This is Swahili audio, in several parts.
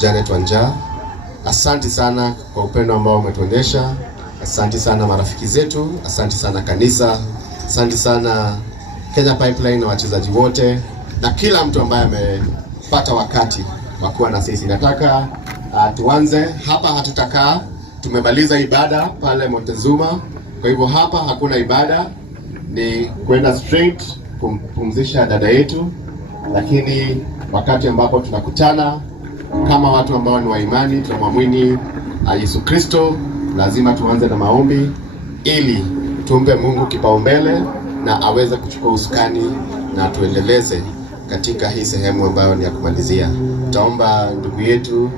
Janet Wanja. Asante sana kwa upendo ambao umetuonyesha. Asante sana marafiki zetu, asante sana kanisa, asante sana Kenya Pipeline na wachezaji wote na kila mtu ambaye amepata wakati wa kuwa na sisi. Nataka tuanze hapa, hatutakaa. Tumemaliza ibada pale Montezuma. Kwa hivyo hapa hakuna ibada, ni kwenda straight kumpumzisha dada yetu. Lakini wakati ambapo tunakutana kama watu ambao ni wa imani, tunamwamini Yesu Kristo, lazima tuanze na maombi ili tumpe Mungu kipaumbele na aweze kuchukua usukani na tuendeleze katika hii sehemu ambayo ni ya kumalizia. Tutaomba ndugu yetu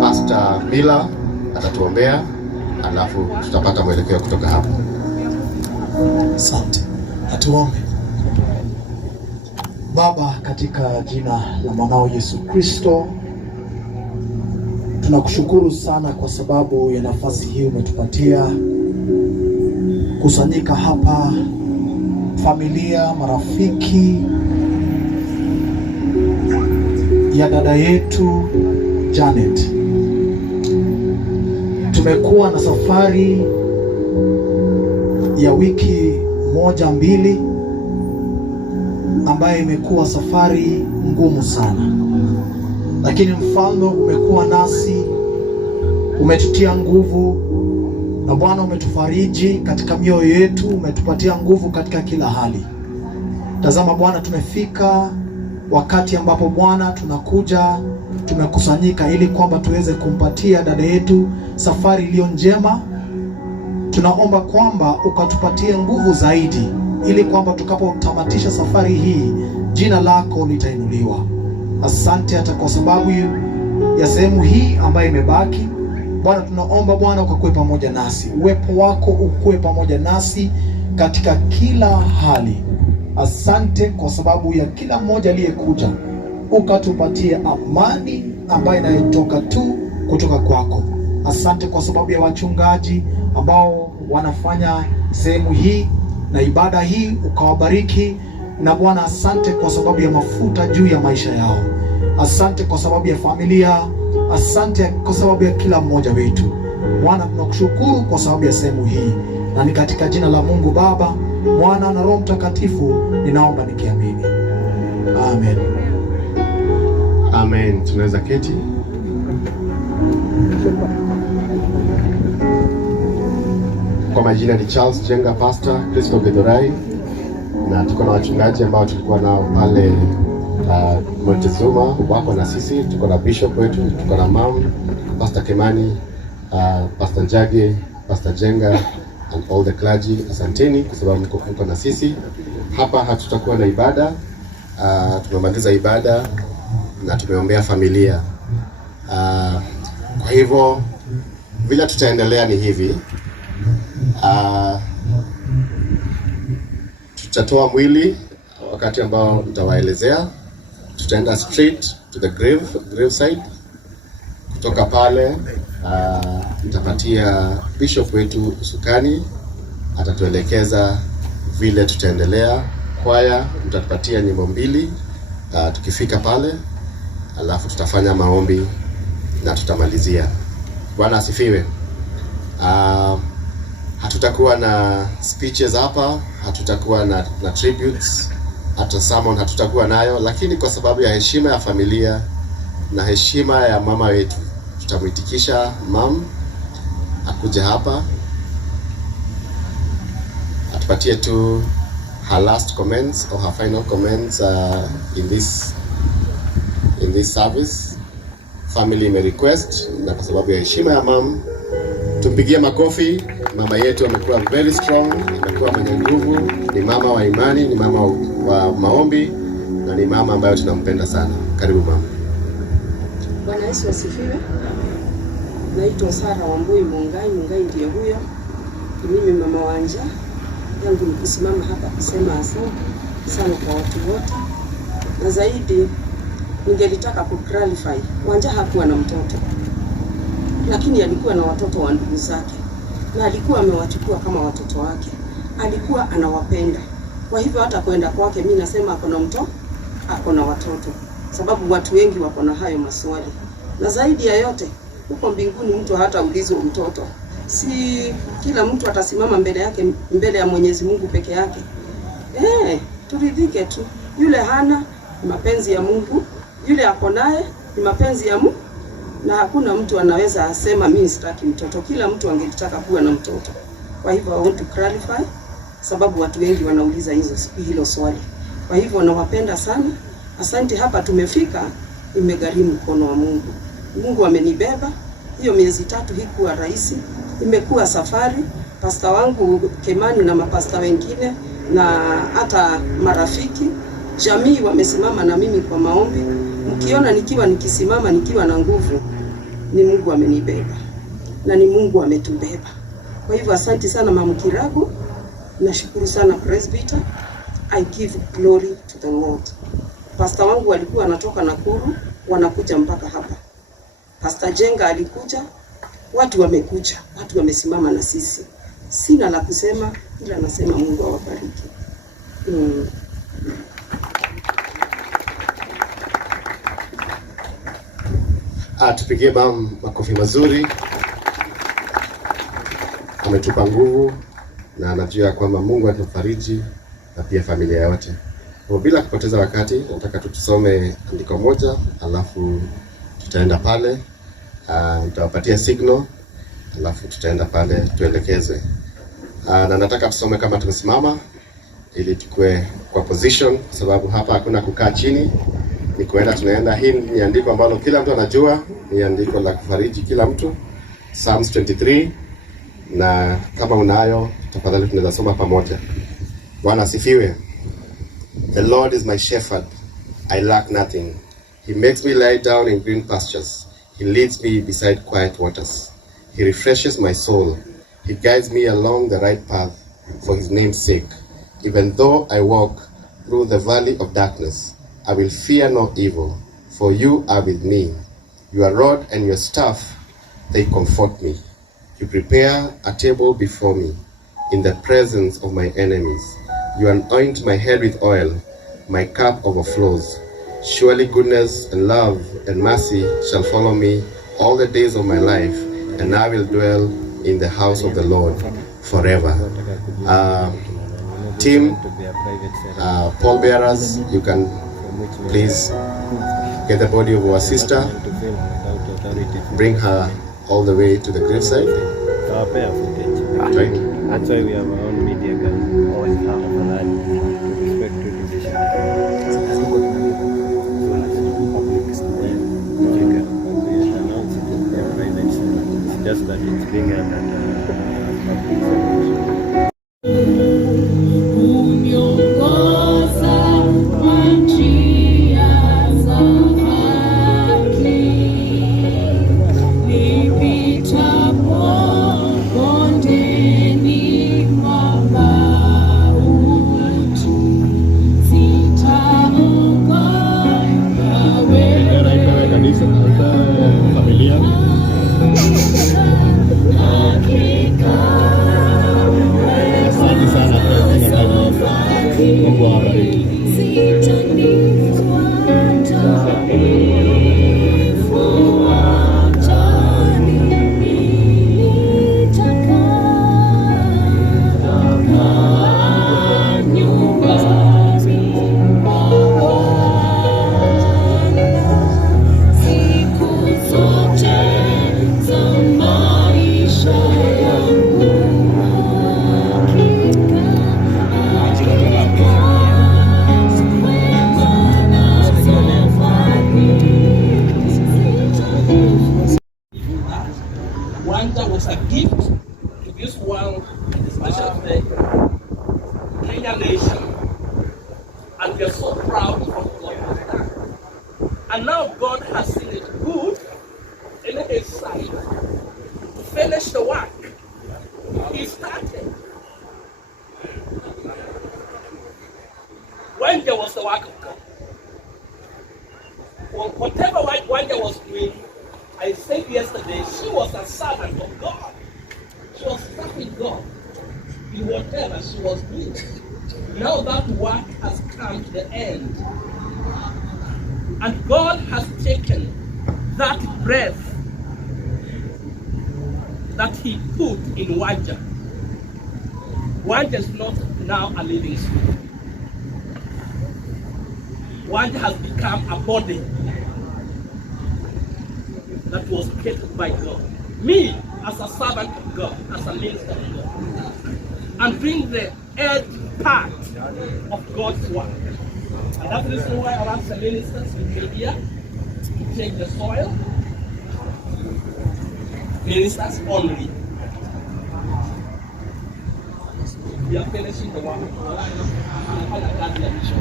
Pastor Mila atatuombea, alafu tutapata mwelekeo kutoka hapo. Asante. Atuombe. Baba, katika jina la mwanao Yesu Kristo, tunakushukuru sana kwa sababu ya nafasi hii umetupatia kusanyika hapa, familia, marafiki ya dada yetu Janet. Tumekuwa na safari ya wiki moja mbili ambayo imekuwa safari ngumu sana, lakini Mfalme umekuwa nasi, umetutia nguvu, na Bwana umetufariji katika mioyo yetu, umetupatia nguvu katika kila hali. Tazama Bwana, tumefika wakati ambapo Bwana tunakuja, tumekusanyika ili kwamba tuweze kumpatia dada yetu safari iliyo njema. Tunaomba kwamba ukatupatie nguvu zaidi ili kwamba tukapotamatisha safari hii jina lako litainuliwa. Asante hata kwa sababu ya sehemu hii ambayo imebaki. Bwana, tunaomba Bwana ukakuwe pamoja nasi, uwepo wako ukuwe pamoja nasi katika kila hali. Asante kwa sababu ya kila mmoja aliyekuja, ukatupatie amani ambayo inayotoka tu kutoka kwako. Asante kwa sababu ya wachungaji ambao wanafanya sehemu hii na ibada hii, ukawabariki. Na Bwana, asante kwa sababu ya mafuta juu ya maisha yao. Asante kwa sababu ya familia. Asante kwa sababu ya kila mmoja wetu. Bwana, tunakushukuru kwa sababu ya sehemu hii, na ni katika jina la Mungu Baba, Mwana na Roho Mtakatifu ninaomba nikiamini. Amen. Amen. Tunaweza keti. Kwa majina ni Charles Jenga, Pastor Kristo Gedorai, na tuko na wachungaji ambao tulikuwa nao pale Montezuma, wako na sisi. Tuko na bishop wetu, tuko na Mam, Pastor Kimani, Pastor Njage, Pastor Jenga and all the clergy. Asanteni kwa sababu mko na sisi. Hapa hatutakuwa na ibada. Tumemaliza ibada na tumeombea familia. Kwa hivyo vile tutaendelea ni hivi. Tutatoa mwili wakati ambao nitawaelezea. Tutaenda straight to the grave side. Kutoka pale nitapatia bishop wetu usukani, atatuelekeza vile tutaendelea. Kwaya mtatupatia nyimbo mbili tukifika pale, alafu tutafanya maombi na tutamalizia. Bwana asifiwe. Hatutakuwa na speeches hapa, hatutakuwa na tributes, hata sermon hatutakuwa nayo, lakini kwa sababu ya heshima ya familia na heshima ya mama wetu, tutamuitikisha Mam akuja hapa atupatie tu her last comments or her final comments in this service. Family may request, na kwa sababu ya heshima ya Mam tumpigie makofi. Mama yetu amekuwa very strong, amekuwa mwenye nguvu, ni mama wa imani, ni mama wa maombi, na ni mama ambayo tunampenda sana. Karibu mama. Bwana Yesu asifiwe. Naitwa Sara Wambui Mungai ndiye huyo. Mimi mama Wanja. Yangu nikisimama hapa kusema asante sana kwa watu wote. Na zaidi ningelitaka kuclarify, Wanja hakuwa na mtoto, lakini alikuwa na watoto wa ndugu zake, na alikuwa amewachukua kama watoto wake. Alikuwa anawapenda. Kwa hivyo hata kwenda kwake mimi nasema ako na watoto, sababu watu wengi wako na hayo maswali. Na zaidi ya yote, huko mbinguni mtu hataulizwa mtoto. Si kila mtu atasimama mbele ya Mwenyezi Mungu peke yake. Turidhike tu. Yule hana ni mapenzi ya Mungu, yule ako naye ni mapenzi ya Mungu, na hakuna mtu anaweza asema mimi sitaki mtoto. Kila mtu angetaka kuwa na mtoto. Kwa hivyo I want to clarify, sababu watu wengi wanauliza hilo swali. Kwa hivyo nawapenda sana. Asante, hapa tumefika, imegharimu mkono wa Mungu. Mungu amenibeba. Hiyo miezi 3 hikuwa rahisi. Imekuwa safari. Pasta wangu Kemani na mapasta wengine na hata marafiki, jamii wamesimama na mimi kwa maombi. Mkiona nikisimama nikiwa na nguvu, ni Mungu amenibeba. Na ni Mungu ametubeba. Kwa hivyo asante sana Mama Kirago. Nashukuru sana Presbyter. I give glory to the Lord. Pasta wangu walikuwa anatoka Nakuru, wanakuja mpaka hapa. Pastor Jenga alikuja, watu wamekuja, watu wamesimama na sisi. Sina la kusema, ila nasema Mungu awabariki. Tupigie makofi mazuri. Ametupa nguvu na anajua kwamba Mungu atafariji na pia familia yote. Kwa bila kupoteza wakati, nataka tusome andiko moja, alafu tutaenda pale, nitawapatia signal, alafu tutaenda pale tuelekezwe. Na nataka tusome kama tumesimama ili tukue kwa position, sababu hapa hakuna kukaa chini, ni kuenda tunaenda. Hii ni andiko ambalo kila mtu anajua, ni andiko la kufariji kila mtu, Psalms 23, na kama unayo tafadhali tunaweza soma pamoja. Bwana asifiwe. The Lord is my shepherd, I lack nothing. He makes me lie down in green pastures. He leads me beside quiet waters. He refreshes my soul. He guides me along the right path for his name's sake. Even though I walk through the valley of darkness, I will fear no evil, for you are with me. Your rod and your staff, they comfort me. You prepare a table before me in the presence of my enemies. You anoint my head with oil, my cup overflows. Surely goodness and love and mercy shall follow me all the days of my life, and I will dwell in the house of the Lord forever. Team, pallbearers, you can please get the body of our sister, bring her all the way to the graveside. Right. That's why we have our own media guys. Always have a land to respect to decision. It's just that it's being under public service. And we are so proud of what God has done. And now God has seen it good in his sight to finish the work he started. When there was the work of God, well, whatever Wanda was doing, I said yesterday, she was a servant of God. She was serving God in whatever she was doing. Now that work has come to the end. And God has taken that that breath that he put in Wanja. Wanja is not now a living soul. Wanja has become a body that was created by God. Me, as a servant of God, as a minister of God, I'm doing the edge part of God's work. And that's the reason why I ask the ministers to be here to take the soil. Ministers only. We are finishing the work. Tunafanya kazi ya mwisho.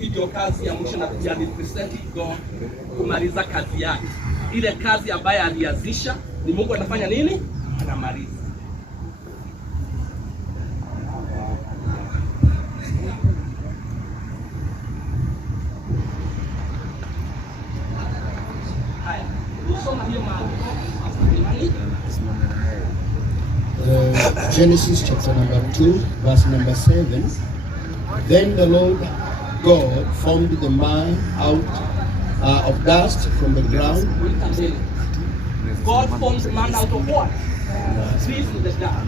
Hii ndio kazi ya mwisho na pia ni present God kumaliza kazi yake. Ile kazi ambayo alianzisha ni Mungu anafanya nini? Anamaliza. Genesis chapter number 2, verse number 7. Then the Lord God formed the man out of dust from the ground. God formed man out of what? This is the dust.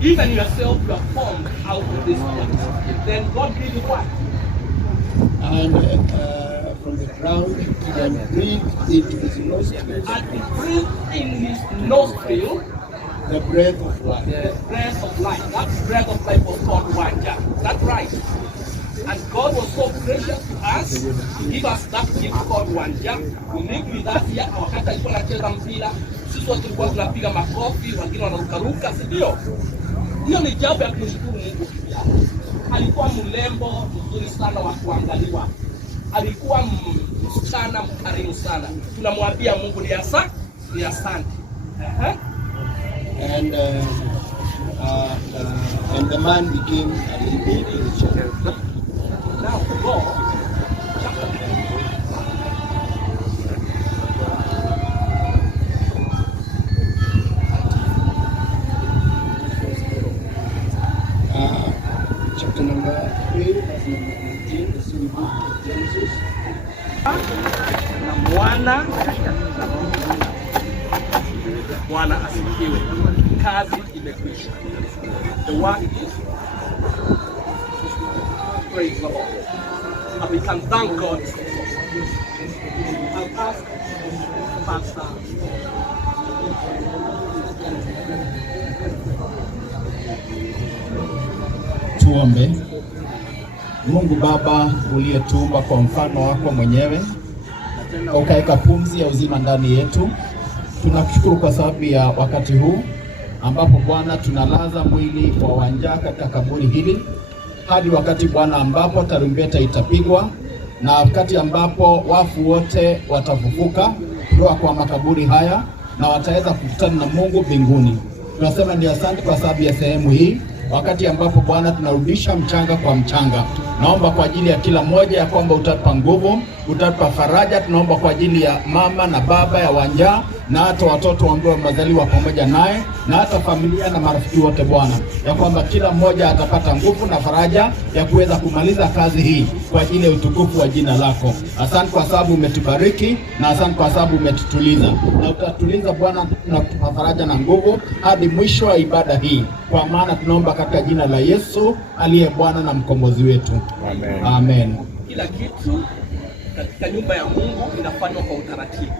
Even yourself, you are formed out of this dust. Then God gave you what? And from the ground, he then breathed into his nostrils. And he breathed in his nostril the breath of life. The breath of life. That breath of life was called Wanja. Is that right? And God was so gracious to us to give us that gift called Wanja. We lived with us here. Wakati alikuwa anacheza mpira, sisi wote tulikuwa tunapiga makofi, wengine wanarukaruka, si ndio? Hiyo ni jambo ya kushukuru Mungu. Alikuwa mlembo mzuri sana wa kuangaliwa. Alikuwa msichana mkarimu sana. Tunamwambia Mungu ni asante. And the man became a living creature. Now go. Chapter number 3, verse number 19, the same book of Genesis. Bwana asifiwe. Kazi imekwisha. The work is praise the Lord. And we can thank God. I'll ask Pastor. Tuombe. Mungu Baba uliyetuumba kwa mfano wako mwenyewe, ukaweka pumzi ya uzima ndani yetu, tunakushukuru kwa sababu ya wakati huu ambapo Bwana tunalaza mwili wa Wanja katika kaburi hili hadi wakati Bwana ambapo tarumbeta itapigwa na wakati ambapo wafu wote watafufuka kutoka kwa makaburi haya na wataweza kukutana na Mungu mbinguni. Tunasema ni asante kwa sababu ya sehemu hii. Wakati ambapo Bwana tunarudisha mchanga kwa mchanga, naomba kwa ajili ya kila mmoja ya kwamba utatupa nguvu, utatupa faraja. Tunaomba kwa ajili ya mama na baba ya Wanja na hata watoto ambao wamezaliwa pamoja naye na hata familia na marafiki wote Bwana, ya kwamba kila mmoja atapata nguvu na faraja ya kuweza kumaliza kazi hii kwa ajili ya utukufu wa jina lako. Asante kwa sababu umetubariki na asante kwa sababu umetutuliza na utatuliza Bwana, na kutupa faraja na nguvu hadi mwisho wa ibada hii, kwa maana tunaomba katika jina la Yesu aliye Bwana na mkombozi wetu. Amen. Amen. Kila kitu katika nyumba ya Mungu inafanywa kwa utaratibu.